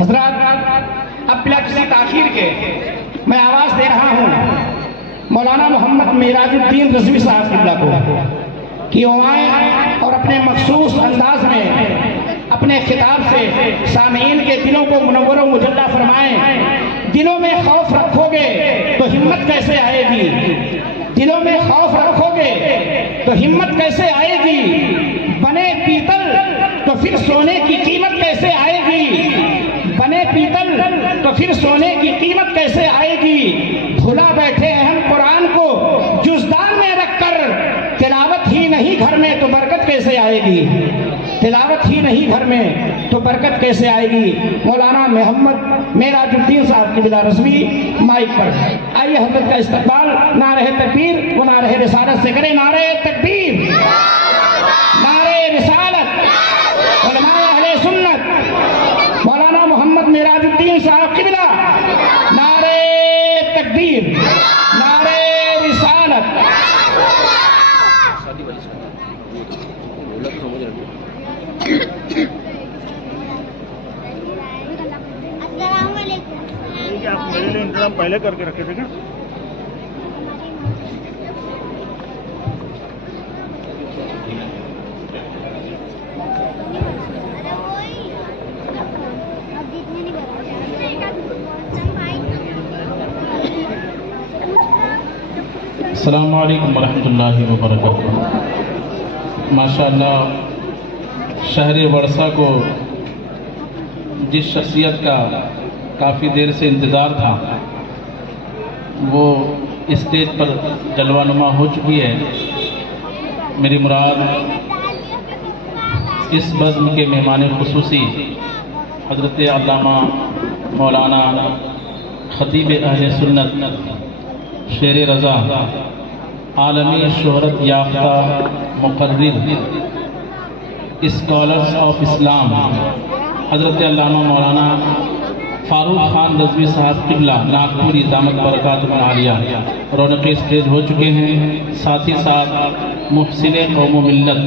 حضرات اب بلا کسی تاخیر کے میں آواز دے رہا ہوں مولانا محمد معراج الدین رضوی صاحب قبلہ کو کہ وہ آئیں اور اپنے مخصوص انداز میں اپنے خطاب سے سامعین کے دلوں کو منور و مجلہ فرمائیں۔ دلوں میں خوف رکھو گے تو ہمت کیسے آئے گی؟ دلوں میں خوف رکھو گے تو ہمت کیسے آئے گی؟ بنے پیتل تو پھر سونے کی قیمت کیسے آئے گی؟ بنے پیتل تو پھر سونے کی قیمت کیسے آئے گی؟ بھلا بیٹھے اہم قرآن کو جزدان میں رکھ کر تلاوت ہی نہیں گھر میں تو برکت کیسے آئے گی؟ تلاوت ہی نہیں گھر میں تو برکت کیسے آئے گی؟ مولانا محمد معراج الدین صاحب قبلہ رضوی مائک پر آئیے حضرت کا استقبال نعرہ تکبیر و نعرہ رسالت سے کریں۔ نعرہ تکبیر، نعرہ رسالت، علماء اہل سنت مولانا محمد معراج الدین صاحب قبلہ، نعرہ تکبیر، نعرہ رسالت۔ السلام علیکم۔ آپ میرے لیے انتظام پہلے کر کے رکھے تھے کیا؟ السلام علیکم ورحمۃ اللہ وبرکاتہ۔ ماشاءاللہ شہر ورثہ کو جس شخصیت کا کافی دیر سے انتظار تھا وہ اسٹیج پر جلوہ نما ہو چکی ہے۔ میری مراد اس بزم کے مہمان خصوصی حضرت علامہ مولانا خطیب اہل سنت شیر رضا عالمی شہرت یافتہ مقرر اسکالرز آف اسلام حضرت علامہ مولانا فاروق خان رضوی صاحب قبلہ ناگپوری دامت برکاتہ العالیہ رونق اسٹیج ہو چکے ہیں۔ ساتھ ہی ساتھ محسن قوم و ملت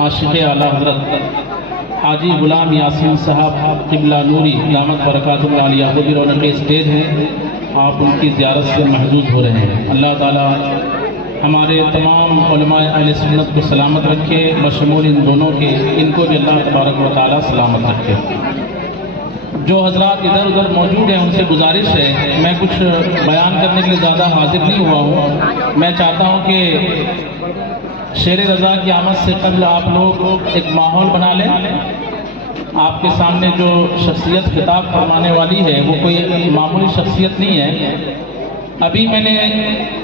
عاشق اعلیٰ حضرت حاجی غلام یاسین صاحب قبلہ نوری دامت برکاتہ العالیہ وہ بھی رونق اسٹیج ہیں۔ آپ ان کی زیارت سے محظوظ ہو رہے ہیں۔ اللہ تعالیٰ ہمارے تمام علماء اہل سنت کو سلامت رکھے، بشمول ان دونوں کے، ان کو بھی اللہ تبارک و تعالیٰ سلامت رکھے۔ جو حضرات ادھر ادھر موجود ہیں ان سے گزارش ہے، میں کچھ بیان کرنے کے لیے زیادہ حاضر نہیں ہوا ہوں۔ میں چاہتا ہوں کہ شیر رضا کی آمد سے قبل آپ لوگ ایک ماحول بنا لیں۔ آپ کے سامنے جو شخصیت خطاب فرمانے والی ہے وہ کوئی معمولی شخصیت نہیں ہے۔ ابھی میں نے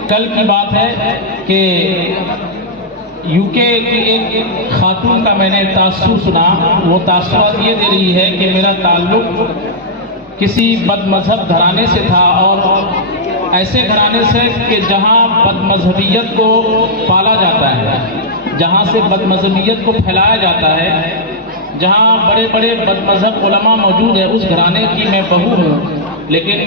کل کی بات ہے کہ یو کے کی ایک خاتون کا میں نے تاثر سنا، وہ تاثرات یہ دے رہی ہے کہ میرا تعلق کسی بد مذہب گھرانے سے تھا، اور ایسے گھرانے سے کہ جہاں بد مذہبیت کو پالا جاتا ہے، جہاں سے بد مذہبیت کو پھیلایا جاتا ہے، جہاں بڑے بڑے بد مذہب علماء موجود ہیں، اس گھرانے کی میں بہو ہوں۔ لیکن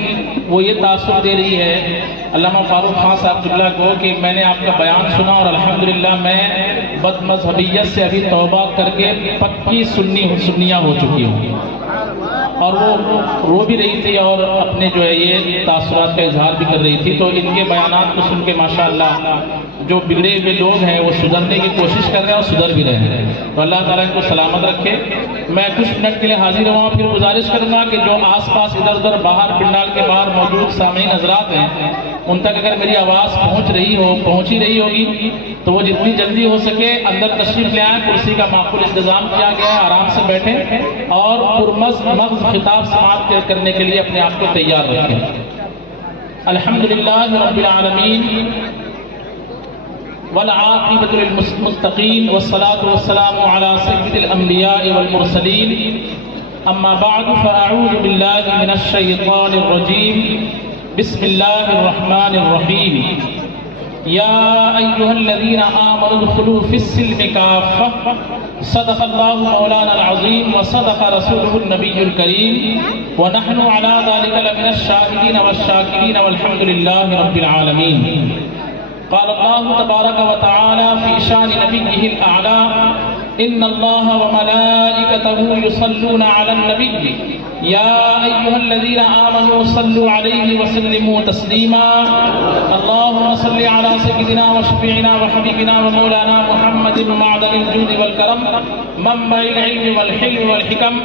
وہ یہ تاثر دے رہی ہے علامہ فاروق خان صاحب قبلہ کو کہ میں نے آپ کا بیان سنا اور الحمدللہ میں بد مذہبیت سے ابھی توبہ کر کے پکی سنیہ ہو چکی ہوں۔ اور وہ رو بھی رہی تھی اور اپنے جو ہے یہ تاثرات کا اظہار بھی کر رہی تھی۔ تو ان کے بیانات کو سن کے ماشاءاللہ جو بگڑے ہوئے لوگ ہیں وہ سدھرنے کی کوشش کر رہے ہیں اور سدھر بھی رہے ہیں۔ تو اللہ تعالیٰ ان کو سلامت رکھے۔ میں کچھ منٹ کے لیے حاضر ہوں، پھر گزارش کروں گا کہ جو آس پاس ادھر ادھر باہر پنڈال کے باہر موجود سامعین حضرات ہیں ان تک اگر میری آواز پہنچ ہی رہی ہوگی تو وہ جتنی جلدی ہو سکے اندر تشریف لے آئیں۔ کرسی کا معقول انتظام کیا گیا ہے، آرام سے بیٹھیں اور مغز خطاب سماعت کرنے کے لیے اپنے آپ کو تیار رکھیں۔ الحمدللہ رب العالمین والعاقبۃ للمتقین والصلاة والسلام علی سید الانبیاء والمرسلین، اما بعد فاعوذ باللہ من الشیطان الرجیم، بسم اللہ الرحمن الرحیم۔ یا ایہا الذین آمنوا ادخلوا فی السلم کافۃ، صدق اللہ مولانا العظیم وصدق رسولہ النبی الکریم، ونحن علی ذلک لمن الشاہدین والشاکرین والحمد للہ رب العالمین۔ قال اللہ تبارک و تعالی فی شان نبیہ الاعلی إن الله وملائكته يصلون على النبي يا أيها الذين آمنوا صلوا عليه وسلموا تسليما اللهم صل على سيدنا وشفيعنا وحبيبنا ومولانا محمد معدن الجود والكرم منبع العلم والحلم والحكم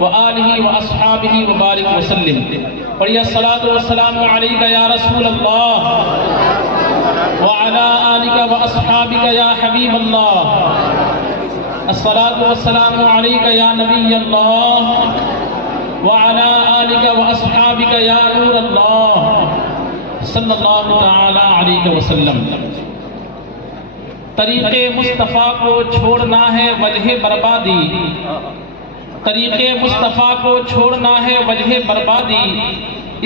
وآله وأصحابه وبارك وسلم پڑھیے الصلاة والسلام عليك يا رسول الله وعلى آلك وأصحابك يا حبيب الله الصلاة والسلام عليك يا نبي الله وعلى آلك وأصحابك يا نور الله صلی اللہ تعالی علیہ وسلم۔ طریق مصطفیٰ کو چھوڑنا ہے وجہ بربادی، طریق مصطفیٰ کو چھوڑنا ہے وجہ بربادی،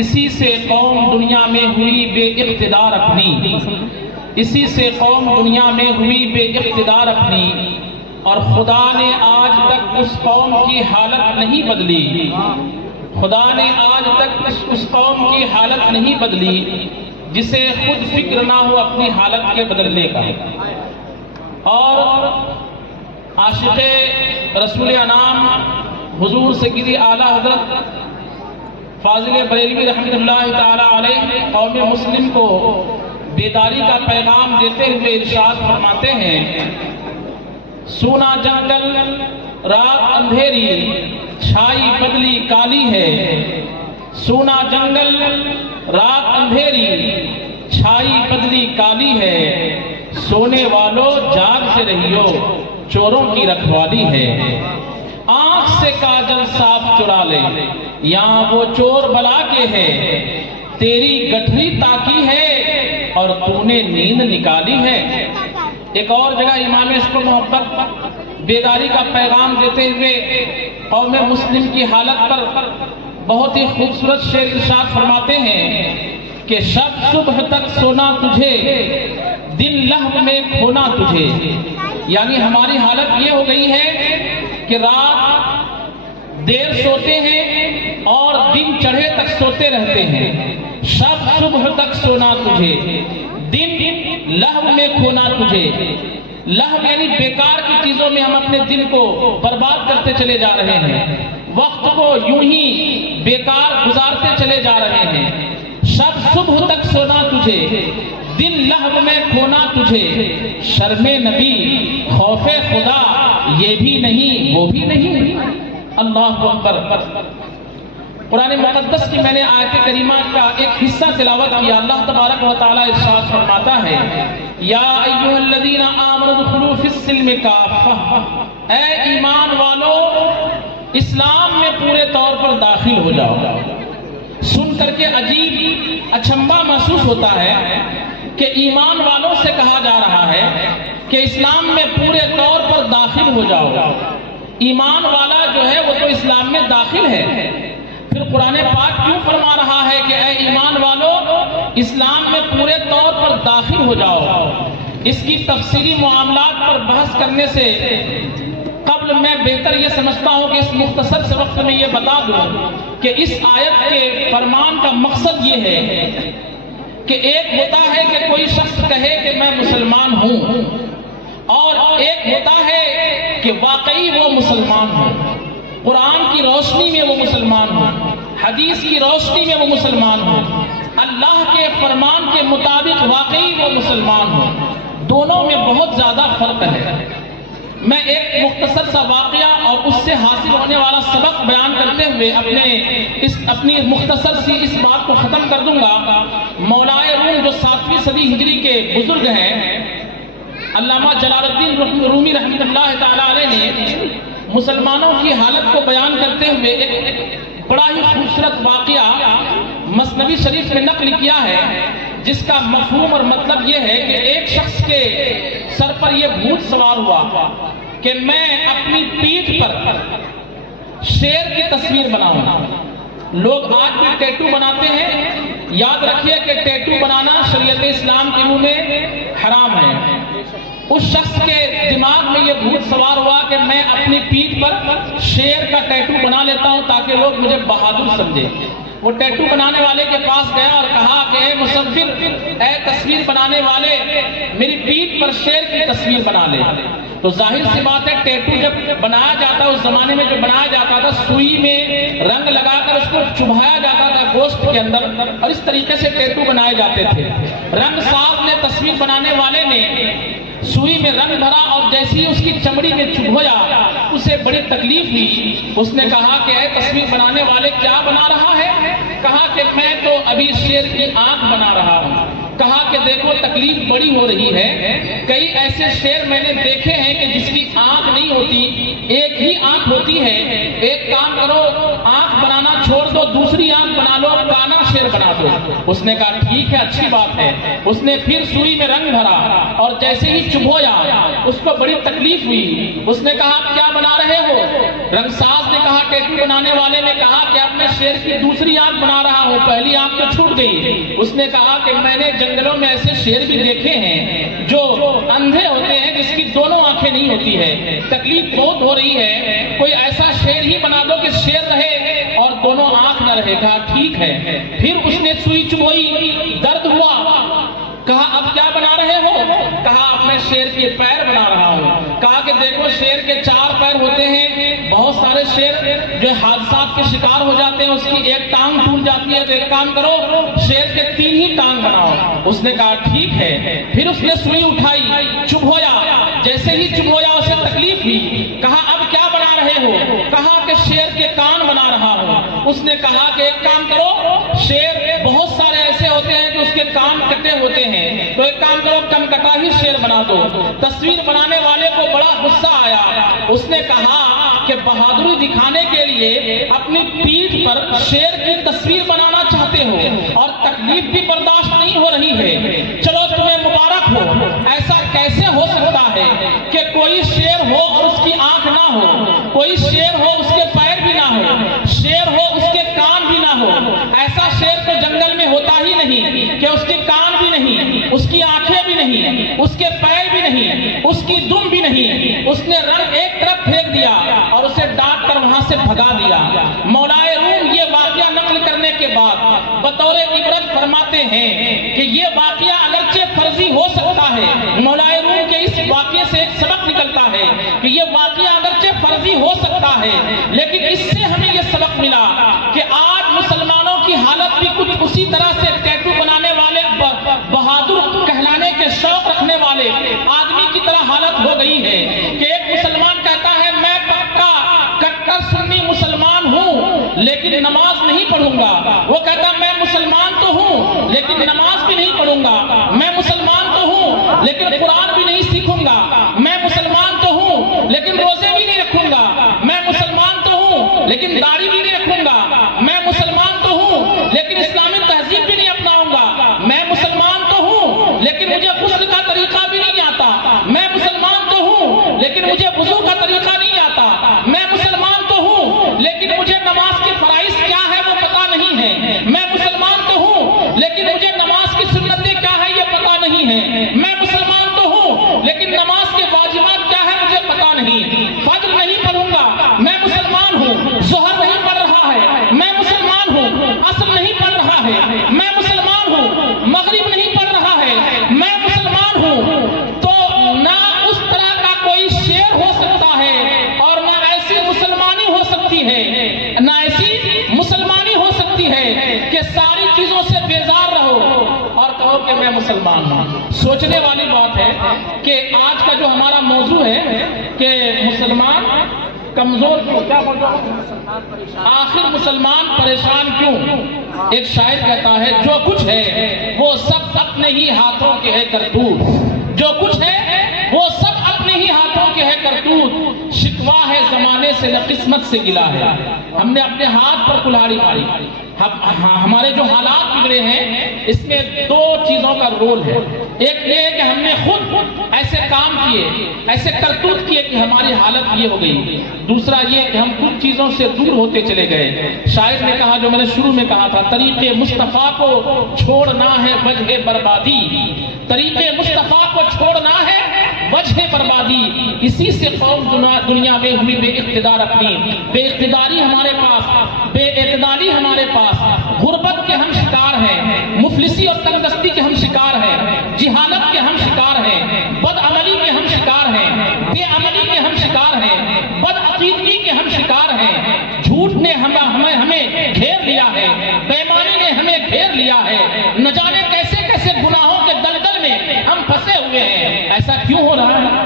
اسی سے قوم دنیا میں ہوئی بے اقتدار اپنی، اسی سے قوم دنیا میں ہوئی بے اقتدار اپنی، اور خدا نے آج تک اس قوم کی حالت نہیں بدلی، خدا نے آج تک اس قوم کی حالت نہیں بدلی جسے خود فکر نہ ہو اپنی حالت کے بدلنے کا۔ اور عاشق رسول انام حضور سیدی اعلیٰ حضرت فاضل بریلوی رحمۃ اللہ تعالی علیہ قوم مسلم کو بیداری کا پیغام دیتے ہوئے ارشاد فرماتے ہیں، سونا جنگل رات اندھیری چھائی بدلی کالی ہے، سونا جنگل رات اندھیری چھائی بدلی کالی ہے، سونے والوں جاگتے رہیو چوروں کی رکھوالی ہے، آنکھ سے کاجل صاف چرا لے یہاں وہ چور بلا کے ہے، تیری گٹھری تاکی ہے اور تو نے نیند نکالی ہے۔ ایک اور جگہ امام عشق و محبت بیداری کا پیغام دیتے ہوئے قوم مسلم کی حالت پر بہت ہی خوبصورت شعر ارشاد فرماتے ہیں کہ شب صبح تک سونا تجھے، دن لہو میں کھونا تجھے، یعنی ہماری حالت یہ ہو گئی ہے کہ رات دیر سوتے ہیں اور دن چڑھے تک سوتے رہتے ہیں، شب صبح تک سونا تجھے، دن لہو میں کھونا تجھے، لہو یعنی بیکار کی چیزوں میں ہم اپنے دن کو برباد کرتے چلے جا رہے ہیں، وقت کو یوں ہی بیکار گزارتے چلے جا رہے ہیں، شب صبح تک سونا تجھے، دن لہو میں کھونا تجھے، شرم نبی خوف خدا یہ بھی نہیں وہ بھی نہیں۔ اللہ اکبر۔ قرآن مقدس کی میں نے آیت کریمہ کا ایک حصہ تلاوت کیا، اللہ تبارک و تعالی ارشاد فرماتا ہے، یا ایھا الذین آمنوا ادخلوا فی السلم کافہ، اے ایمان والو اسلام میں پورے طور پر داخل ہو جاؤ۔ سن کر کے عجیب اچنبھا محسوس ہوتا ہے کہ ایمان والوں سے کہا جا رہا ہے کہ اسلام میں پورے طور پر داخل ہو جاؤ، ایمان والا جو ہے وہ تو اسلام میں داخل ہے، پھر قرآن پاک کیوں فرما رہا ہے کہ اے ایمان والو اسلام میں پورے طور پر داخل ہو جاؤ؟ اس کی تفصیلی معاملات پر بحث کرنے سے قبل میں بہتر یہ سمجھتا ہوں کہ اس مختصر سے وقت میں یہ بتا دوں کہ اس آیت کے فرمان کا مقصد یہ ہے کہ ایک ہوتا ہے کہ کوئی شخص کہے کہ میں مسلمان ہوں، اور ایک ہوتا ہے کہ واقعی وہ مسلمان ہوں، قرآن کی روشنی میں وہ مسلمان ہوں، حدیث کی روشنی میں وہ مسلمان ہوں، اللہ کے فرمان کے مطابق واقعی وہ مسلمان ہوں، دونوں میں بہت زیادہ فرق ہے۔ میں ایک مختصر سا واقعہ اور اس سے حاصل ہونے والا سبق بیان کرتے ہوئے اپنی مختصر سی اس بات کو ختم کر دوں گا۔ مولائے روم جو 7ویں صدی ہجری کے بزرگ ہیں، علامہ جلال الدین رومی رحمۃ اللہ تعالی علیہ نے مسلمانوں کی حالت کو بیان کرتے ہوئے ایک بڑا ہی خوبصورت واقعہ مثنوی شریف میں نقل کیا ہے، جس کا مفہوم اور مطلب یہ ہے کہ ایک شخص کے سر پر یہ بھوت سوار ہوا کہ میں اپنی پیٹھ پر شیر کی تصویر بناؤں۔ لوگ آج بھی ٹیٹو بناتے ہیں، یاد رکھیے کہ ٹیٹو بنانا شریعت اسلام کے منہ میں حرام ہے۔ اس شخص کے دماغ میں یہ بھوت سوار ہوا کہ میں اپنی پیٹھ پر شیر کا ٹیٹو بنا لیتا ہوں تاکہ لوگ مجھے بہادر سمجھیں۔ وہ ٹیٹو بنانے والے کے پاس گیا اور کہا کہ اے مصور، اے تصویر بنانے والے، میری پیٹھ پر شیر کی تصویر بنا لے۔ تو تو ظاہر سی بات ہے ٹیٹو جب بنایا جاتا ہے، اس زمانے میں جو بنایا جاتا تھا سوئی میں رنگ لگا کر اس کو چبھایا جاتا تھا گوشت کے اندر، اور اس طریقے سے ٹیٹو بنائے جاتے تھے۔ رنگ ساز نے، تصویر بنانے والے نے سوئی میں رنگ بھرا اور جیسے ہی اس کی چمڑی میں چبھویا اسے بڑی تکلیف ہوئی۔ اس نے کہا کہ اے تصویر بنانے والے کیا بنا رہا ہے؟ کہا کہ میں تو ابھی شیر کی آنکھ بنا رہا ہوں۔ کہا کہ دیکھو تکلیف بڑی ہو رہی ہے، کئی ایسے شیر میں نے دیکھے ہیں کہ جس کی آنکھ نہیں ہوتی، ایک ہی آنکھ ہوتی ہے۔ ایک کام کرو، آنکھ بنانا چھوڑ دو، دوسری آنکھ بنا لو، کانا شیر بنا دو۔ اس نے کہا ٹھیک ہے، اچھی بات ہے۔ اس نے پھر سوئی میں رنگ بھرا اور جیسے ہی چبھویا اس کو بڑی تکلیف ہوئی۔ اس نے کہا آپ کیا بنا رہے ہو؟ رنگ ساز نے کہا، ٹیٹو بنانے والے نے کہا کہ اب میں شیر کی دوسری آنکھ بنا رہا ہوں، پہلی آنکھ تو چھوٹ گئی۔ اس نے کہا کہ میں نے جنگلوں میں ایسے شیر بھی دیکھے ہیں جو اندھے ہوتے ہیں، جس کی دونوں آنکھیں نہیں ہوتی ہے، تکلیف بہت ہو رہی ہے، کوئی ایسا شیر ہی بنا دو کہ شیر رہے اور دونوں آنکھ نہ رہے۔ کہا ٹھیک ہے۔ پھر اس نے سوئی چبھوئی، درد ہوا، کہا اب کیا بنا رہے ہو؟ کہا اب میں شیر کے پیر بنا رہا ہوں۔ کہا کہ دیکھو شیر کے 4 پیر ہوتے ہیں، بہت سارے شیر جو حادثات کے شکار ہو جاتے ہیں، اس کی ایک ٹانگ ٹوٹ جاتی ہے، تو ایک کام کرو شیر کے 3 ہی ٹانگ بناؤ۔ اس نے کہا ٹھیک ہے۔ پھر اس نے سوئی اٹھائی، چبھویا، جیسے ہی چبھویا اسے تکلیف ہوئی۔ کہا اب کیا بنا رہے ہو؟ کہا کہ شیر کے کان بنا رہا ہوں۔ اس نے کہا کہ ایک کام کرو، شیر بہت سارے ایسے ہوتے ہیں کہ اس کے کان کٹے ہوتے ہیں، تو ایک کام کرو کن کٹا ہی شیر بنا دو۔ تصویر بنانے والے کو بڑا غصہ آیا۔ اس نے کہا کہ بہادری دکھانے کے لیے اپنی پیٹھ پر شیر کی تصویر بنانا چاہتے ہو اور تکلیف بھی برداشت نہیں ہو رہی ہے، چلو تمہیں مبارک ہو۔ ایسا کیسے ہو سکتا ہے کہ کوئی شیر ہو اور اس کی آنکھ نہ ہو، کوئی شیر ہو اس کے پیر بھی نہ ہو، شیر ہو اس کے کان بھی نہ ہو؟ ایسا شیر تو جنگل میں ہوتا ہی نہیں کہ اس کے کان بھی نہیں، اس کی آنکھیں بھی نہیں، اس کے پیر بھی نہیں، اس کی دم بھی نہیں۔ اس نے رنگ ایک طرف پھینک دیا اور اسے ڈانٹ کر وہاں سے بھگا دیا۔ مولائے روم یہ واقعہ نقل کرنے کے بعد بطور عبرت فرماتے ہیں کہ یہ واقعہ اگرچہ فرضی ہو سکتا ہے، مولائے روم کے اس واقعے سے ایک سبق نکلتا ہے کہ یہ واقعہ اگرچہ فرضی ہو سکتا ہے، لیکن اس سے ہمیں یہ سبق ملا کہ آج مسلمانوں کی حالت بھی کچھ اسی طرح سے ٹیٹو بنانے والے، بہادر کہلانے کے شوق رکھنے والے آدمی کی طرح حالت ہو گئی ہے کہ ایک مسلمان کہتا ہے میں پکا کٹر سنی مسلمان ہوں لیکن نماز نہیں پڑھوں گا، وہ کہتا میں مسلمان تو ہوں لیکن نماز بھی نہیں پڑھوں گا، میں مسلمان تو ہوں لیکن قرآن بھی نہیں سیکھوں گا، میں مسلمان تو ہوں لیکن روزے بھی نہیں رکھوں گا، میں مسلمان تو ہوں لیکن داڑھی بھی نہیں رکھوں گا، میں مسلمان تو ہوں لیکن اسلامی تہذیب بھی نہیں اپناؤں گا، میں مسلمان تو ہوں لیکن مجھے غسل کا طریقہ بھی نہیں آتا، میں مسلمان تو ہوں لیکن مجھے وضو کا طریقہ نہیں آتا، میں مسلمان تو ہوں لیکن مجھے نماز کے فرائض کیا ہے وہ پتا نہیں ہے، میں مسلمان تو ہوں لیکن مجھے نماز کی سنتیں کیا ہے یہ پتا نہیں ہے، میں مسلمان تو ہوں لیکن نماز کے واجبات کیا ہے مجھے پتا نہیں، فجر نہیں پڑھوں گا، میں مسلمان ہوں، ظہر نہیں پڑھ رہا ہے، میں مسلمان ہوں، عصر نہیں پڑھ رہا ہے، میں مسلمان ہوں، مغرب نہیں پڑھ رہا ہے، میں مسلمان ہوں۔ تو نہ اس طرح کا کوئی شیر ہو سکتا ہے اور نہ ایسی مسلمانی ہو سکتی ہے، نہ ایسی مسلمانی ہو سکتی ہے کہ ساری چیزوں سے بیزار رہو اور کہو کہ میں مسلمان ہوں۔ سوچنے والی بات ہے کہ آج کا جو ہمارا موضوع ہے کہ مسلمان کمزور کیوں، کیا آخر مسلمان پریشان کیوں؟ ایک شاعر کہتا ہے جو کچھ ہے وہ سب اپنے ہی ہاتھوں کے ہے کرتوت، جو کچھ ہے وہ سب اپنے ہی ہاتھوں کے ہے کرتوت، شکوا ہے زمانے سے نہ قسمت سے گلا ہے، ہم نے اپنے ہاتھ پر کلہاڑی ماری۔ ہمارے جو حالات بگڑے ہیں اس میں 2 چیزوں کا رول ہے، ایک یہ ہے کہ ہم نے خود ایسے کام کیے، ایسے کرتوت کیے کہ ہماری حالت یہ ہو گئی، دوسرا یہ کہ ہم کچھ چیزوں سے دور ہوتے چلے گئے۔ شاعر نے کہا جو میں نے شروع میں کہا تھا، طریقے مصطفیٰ کو چھوڑنا ہے وجہ بربادی، طریقے مصطفیٰ کو چھوڑنا ہے وجہ بربادی، اسی سے قوم دنیا میں ہوئی بے اقتدار، اپنی بے اقتداری ہمارے پاس، بے اعتدالی ہمارے پاس، غربت کے ہم شکار ہیں، مفلسی اور تنگدستی کے ہم شکار ہیں، جہالت کے ہم شکار ہیں، بد عملی کے ہم شکار ہیں، بے ہمیں گھیر لیا ہے، بے ایمانی نے ہمیں گھیر لیا ہے، نہ جانے کیسے کیسے گناہوں کے دلدل میں ہم پھنسے ہوئے ہیں۔ ایسا کیوں ہو رہا ہے؟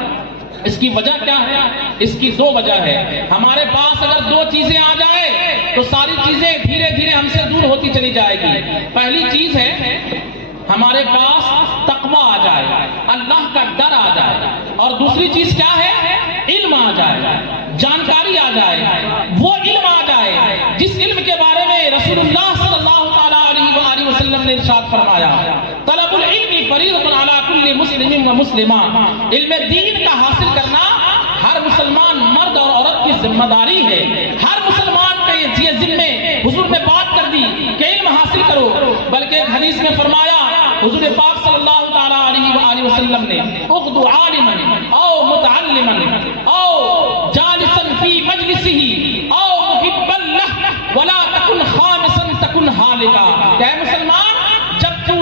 اس کی وجہ کیا ہے؟ اس کی دو وجہ ہے۔ ہمارے پاس اگر دو چیزیں آ جائیں تو ساری چیزیں دھیرے دھیرے ہم سے دور ہوتی چلی جائے گی۔ پہلی چیز ہے ہمارے پاس تقویٰ آ جائے، اللہ کا ڈر آ جائے، اور دوسری چیز کیا ہے؟ علم آ جائے، جانکاری آ جائے، وہ علم آ جائے جس علم کے بارے میں رسول اللہ صلی اللہ علیہ وسلم نے ارشاد فرمایا، طلب العلم فریضۃ علی کل مسلم و مسلمہ، علم دین کا حاصل کرنا ہر مسلمان مرد اور عورت کی ذمہ داری ہے۔ ہر مسلمان کا یہ ذمہ حضور نے بات کر دی کہ علم حاصل کرو، بلکہ ایک حدیث میں فرمایا حضور پاک صلی اللہ تعالی علیہ وسلم نے اغدو عالما او متعلما او جالسا فی مجلسہ او محبا لہ ولا تکن خامسا تکن حالکا، کہ اے مسلمان جب تو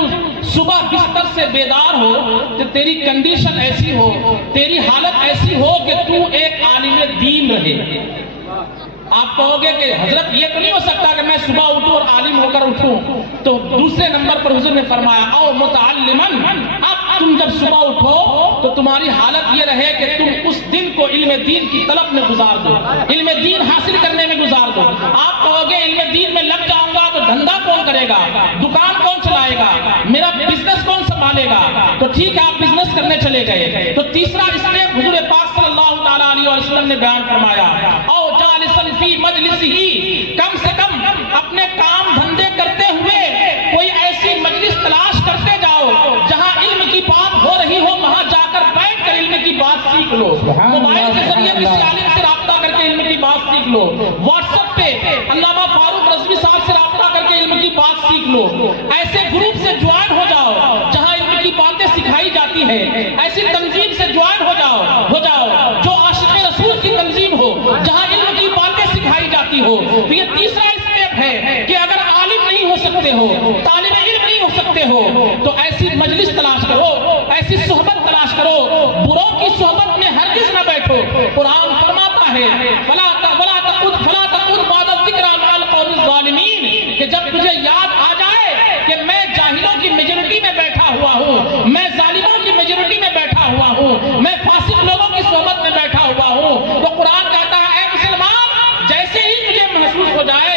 صبح بستر سے بیدار ہو تو تیری کنڈیشن ایسی ہو، تیری حالت ایسی ہو کہ تو ایک عالم دین رہے۔ آپ کہو گے کہ حضرت یہ تو نہیں ہو سکتا کہ میں صبح اٹھوں اور عالم ہو کر اٹھوں، تو دوسرے نمبر پر حضور نے فرمایا او متعلما، اب تم جب صبح اٹھو تو تمہاری حالت یہ رہے کہ تم اس دن کو علم دین کی طلب میں گزار دو، علم دین حاصل کرنے میں گزار دو۔ آپ کہو گے علم دین میں لگ جاؤں گا تو دھندا کون کرے گا، دکان کون چلائے گا، میرا بزنس کون سنبھالے گا؟ تو ٹھیک ہے آپ بزنس کرنے چلے گئے، تو تیسرا اسٹیپ حضور پاک صلی اللہ تعالی علیہ وسلم نے بیان فرمایا او جالسا فی مجلسہ، کم سے کم اپنے کام دھندے کرتے ہوئے کوئی ایسی مجلس تلاش کرتے جاؤ جہاں علم کی بات ہو رہی ہو، وہاں جا کر بیٹھ کر علم کی بات سیکھ لو، موبائل کے ذریعے کسی عالم سے رابطہ کر کے علم کی بات سیکھ لو، واٹس ایپ پہ علامہ فاروق رضوی صاحب سے رابطہ کر کے علم کی بات سیکھ لو، ایسے گروپ سے جوائن ہو جاؤ جہاں علم کی باتیں سکھائی جاتی ہیں، ایسی تنظیم سے جوائن ہو جاؤ جو عاشق رسول کی تنظیم ہو، جہاں علم کی باتیں سکھائی جاتی ہو۔ تو یہ تیسرا اسٹیپ ہے کہ اگر عالم نہیں ہو سکتے ہو، طالب علم نہیں ہو سکتے ہو، تو ایسی مجلس تلاش کرو، ایسی صحبت تلاش کرو، بروں کی صحبت میں ہرگز نہ بیٹھو۔ قرآن فرماتا ہے فلا تقعد بعد الذکر مع القوم الظالمین، کہ جب تجھے یاد آ جائے کہ میں جاہلوں کی میجورٹی میں بیٹھا ہوا ہوں، میں ظالموں کی میجورٹی میں بیٹھا ہوا ہوں، میں فاسق لوگوں کی صحبت میں بیٹھا ہوا ہوں، تو قرآن کہتا ہے اے مسلمان جیسے ہی تجھے محسوس ہو جائے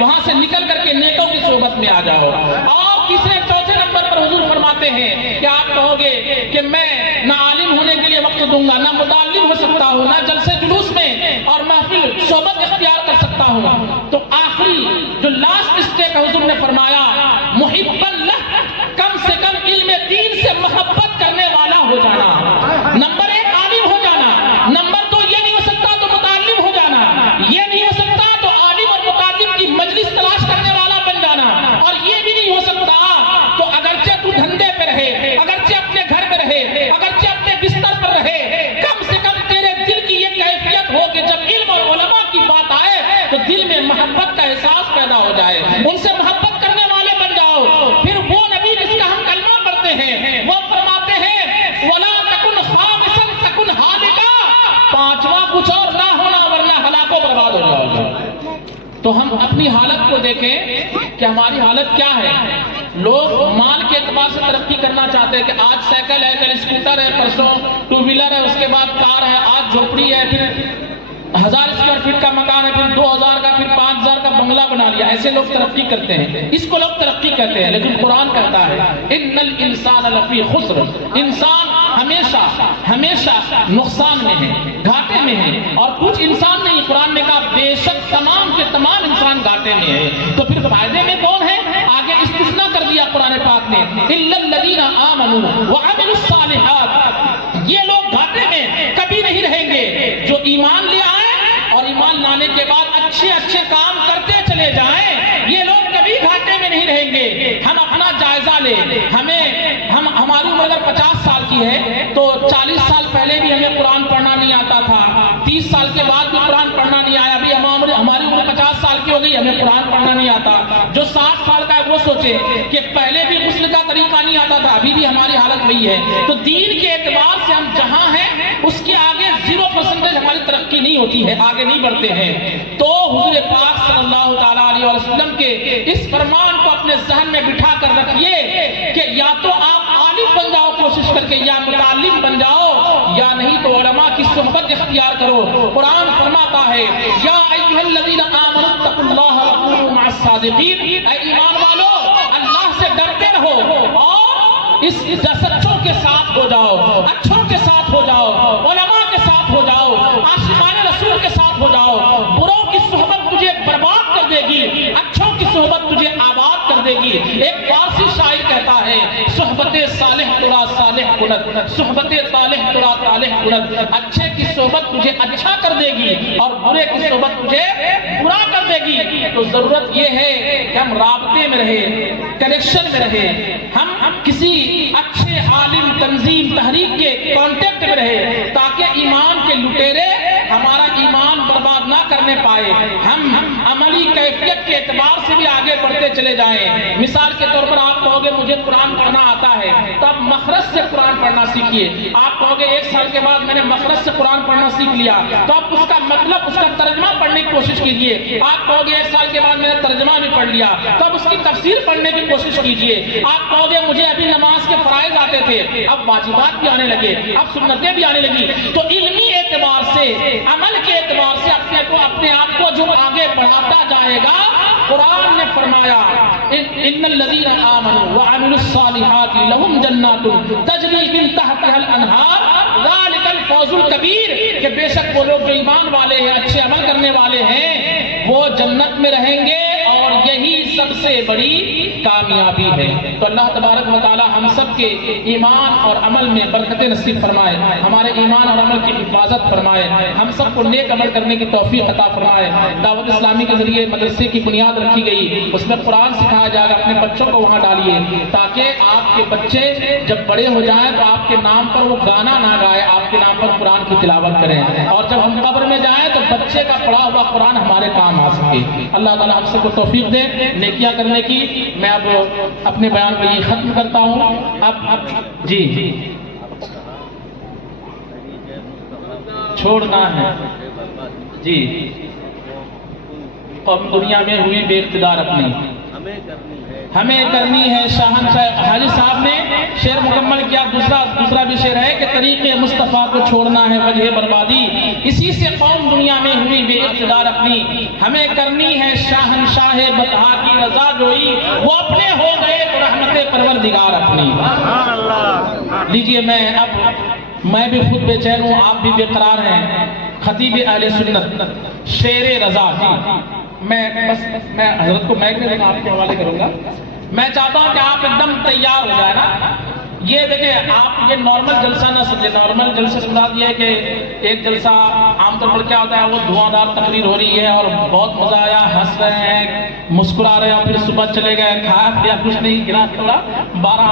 وہاں سے نکل کر کے نیکوں کی صحبت میں آ جاؤ۔ اور تیسرے چوتھے نمبر پر حضور فرماتے ہیں کہ آپ کہو گے کہ میں نہ عالم ہونے کے لیے وقت دوں گا، نہ متعلم ہو سکتا ہوں، نہ جلسے جلوس میں اور محفل صحبت اختیار کر سکتا ہوں، تو آخری جو لاسٹ اسٹیپ ہے حضور نے فرمایا محبا لہ، کم سے کم علم دین سے محبت کرنے والا ہو جانا۔ نمبر ایک عالم ہو جانا، نمبر دو یہ نہیں ہو سکتا تو متعلم ہو جانا، یہ نہیں ہو سکتا تو عالم اور متعلم کی مجلس تلاش کرنے والا بن جانا، اور یہ بھی نہیں ہو سکتا تو اگرچہ تو دھندے پہ رہے، اگرچہ اپنے گھر پہ رہے، اگرچہ اپنے بستر پر رہے، کم سے کم تیرے دل کی یہ کیفیت ہو کہ جب علم اور علماء کی بات آئے تو دل میں محبت کا احساس پیدا ہو جائے، ان سے محبت کرنے والے بن جاؤ۔ پھر وہ نبی جس کا ہم کلمہ پڑھتے ہیں وہ فرماتے ہیں ولا تکن خامسا تکن حالکا، پانچواں کچھ اور نہ ہونا ورنہ ہلاک و برباد ہو جاؤ گے۔ تو ہم اپنی حالت کو دیکھیں کہ ہماری حالت کیا ہے۔ لوگ مال کے اعتبار سے ترقی کرنا چاہتے ہیں کہ آج سائیکل ہے، کل اسکوٹر ہے، پرسوں ٹو ویلر ہے، اس کے بعد کار ہے، آج جھوپڑی ہے، پھر 1000 اسکوائر فٹ کا مکان ہے، پھر 2000 کا، پھر 5000 کا بنگلہ بنا لیا۔ ایسے لوگ ترقی کرتے ہیں، اس کو لوگ ترقی کہتے ہیں، لیکن قرآن کہتا ہے ان الانسان لفی خسر، انسان ہمیشہ نقصان میں ہے، گھاٹے میں ہے، اور کچھ انسان نہیں، قرآن نے کہا بے شک تمام کے تمام انسان گھاٹے میں ہے۔ تو پھر فائدے میں کون ہے؟ آگے استثناء کر دیا قرآن پاک نے الا الذین آمنوا وعملوا الصالحات، یہ لوگ گھاٹے میں کبھی نہیں رہیں گے جو ایمان لے آئے اور ایمان لانے کے بعد اچھے کام کرتے چلے جائیں، یہ لوگ کبھی گھاٹے میں نہیں رہیں گے۔ ہم اپنا جائزہ لیں، ہماری عمر اگر 50 سال کی ہے تو 40 سال پہلے بھی ہمیں قرآن پڑھنا نہیں آتا تھا، 30 سال کے بعد بھی قرآن پڑھنا نہیں آیا، ابھی ہماری عمر 50 سال کی ہو گئی، ہمیں قرآن پڑھنا نہیں آتا۔ جو 60 سال کا ہے وہ سوچے کہ پہلے بھی غسل کا طریقہ نہیں آتا تھا، ابھی بھی ہماری حالت وہی ہے۔ تو دین کے اعتبار سے ہم جہاں ہیں اس کے آگے 0% ہماری ترقی نہیں ہوتی ہے، آگے نہیں بڑھتے ہیں۔ تو حضور پاک صلی اللہ تعالی کے اس فرمان کو اپنے ذہن میں بٹھا کر رکھیے کہ یا تو آپ عالم بن جاؤ کوشش کر کے، یا متعلم بن جاؤ، یا نہیں تو علماء کی صحبت اختیار کرو۔ قرآن فرماتا ہے یا ایھا الذین آمنوا اتقوا اللہ وکونوا مع الصادقین، اے ایمان والو اللہ سے ڈرتے رہو اور اس سچوں کے ساتھ ہو جاؤ، اچھوں کے ساتھ ہو جاؤ، علماء کے ساتھ ہو جاؤ، عاشقان رسول کے ساتھ ہو جاؤ۔ بروں کی صحبت تجھے برباد کر دے گی، اچھوں کی صحبت تجھے آباد کر دے گی۔ ایک فارسی شاعر کہتا ہے صحبت صالح ترا صالح کند، صحبت صالح ترا صالح کند، اچھے کی صحبت تجھے اچھا کر دے گی اور برے کی صحبت تجھے برا کر دے گی۔ تو ضرورت یہ ہے کہ ہم رابطے میں رہے، کنیکشن میں رہے، ہم کسی اچھے عالم تنظیم تحریک کے کانٹیکٹ میں رہے تاکہ ایمان کے لٹیرے ہمارا ایمان برباد نہ کرنے پائے، ہم عملی کیفیت کے اعتبار سے بھی آگے بڑھتے چلے جائیں۔ مثال کے طور پر آپ کہو گے مجھے قرآن پڑھنا آتا ہے تو آپ مخرج سے قرآن پڑھنا سیکھیے۔ آپ کہو گے 1 سال کے بعد میں نے مخرج سے قرآن پڑھنا سیکھ لیا تو آپ اس کا مطلب، اس کا ترجمہ پڑھنے کی کوشش کیجیے۔ آپ کہو گے 1 سال کے بعد میں نے ترجمہ بھی پڑھ لیا تو اب اس کی تفسیر پڑھنے کی کوشش کیجیے۔ آپ کہو گے مجھے ابھی نماز کے فرائض آتے تھے، اب واجبات بھی آنے لگے، اب سنتیں بھی آنے لگی۔ تو علمی اعتبار سے، عمل کے اعتبار سے اپنے آپ کو جو آگے بڑھاتا جائے گا، قرآن نے فرمایا ان الذین آمنوا وعملوا الصالحات لهم جنات تجری من تحتها الانہار ذلک الفوز الکبیر، کہ بے شک وہ لوگ جو ایمان والے ہیں، اچھے عمل کرنے والے ہیں، وہ جنت میں رہیں گے اور یہی سب سے بڑی کامیابی ہے۔ تو اللہ تبارک و تعالی ہم سب کے ایمان اور عمل میں برکت نصیب فرمائے، ہمارے ایمان اور عمل کی حفاظت فرمائے، ہم سب کو نیک عمل کرنے کی توفیق عطا فرمائے۔ دعوت اسلامی کے ذریعے مدرسے کی بنیاد رکھی گئی، اس میں قرآن سکھایا جائے گا، اپنے بچوں کو وہاں ڈالیے تاکہ آپ کے بچے جب بڑے ہو جائیں تو آپ کے نام پر وہ گانا نہ گائے، آپ کے نام پر قرآن کی تلاوت کریں، اور جب ہم قبر میں جائیں تو بچے کا پڑھا ہوا قرآن ہمارے کام آ سکے۔ اللہ تعالیٰ ہم سب کو توفیق دے نیکیاں کرنے کی۔ میں اب اپنے بیان کو یہ ختم کرتا ہوں۔ اب جی چھوڑنا ہے جی قوم دنیا میں ہوئی بے اقتدار اپنی ہمیں کرنی ہے۔ شاہنشاہ حاجی صاحب نے شعر مکمل کیا۔ دوسرا بھی شعر ہے کہ طریق مصطفیٰ کو چھوڑنا ہے وجہ بربادی، اسی سے قوم دنیا میں ہوئی بے اقتدار اپنی، ہمیں کرنی ہے شاہنشاہ بطحا کی رضا جوئی، وہ اپنے ہو گئے تو رحمت پروردگار اپنی۔ لیجئے میں بھی خود بے چین ہوں، آپ بھی بے قرار ہیں۔ خطیب اہل سنت شیر رضا جی، میں حضرت کو میں آپ کے حوالے کروں گا۔ میں چاہتا ہوں کہ آپ ایک دم تیار ہو جائے نا۔ یہ دیکھیں، آپ یہ نارمل جلسہ نہ سمجھیں۔ نارمل جلسے سے مراد یہ ہے کہ ایک جلسہ عام طور پر کیا ہوتا ہے، وہ دھواں دار تقریر ہو رہی ہے اور بہت مزہ آیا، ہنس رہے ہیں، مسکرا رہے ہیں، پھر صبح چلے گئے، کھایا پیا کچھ نہیں، گرا تھوڑا 12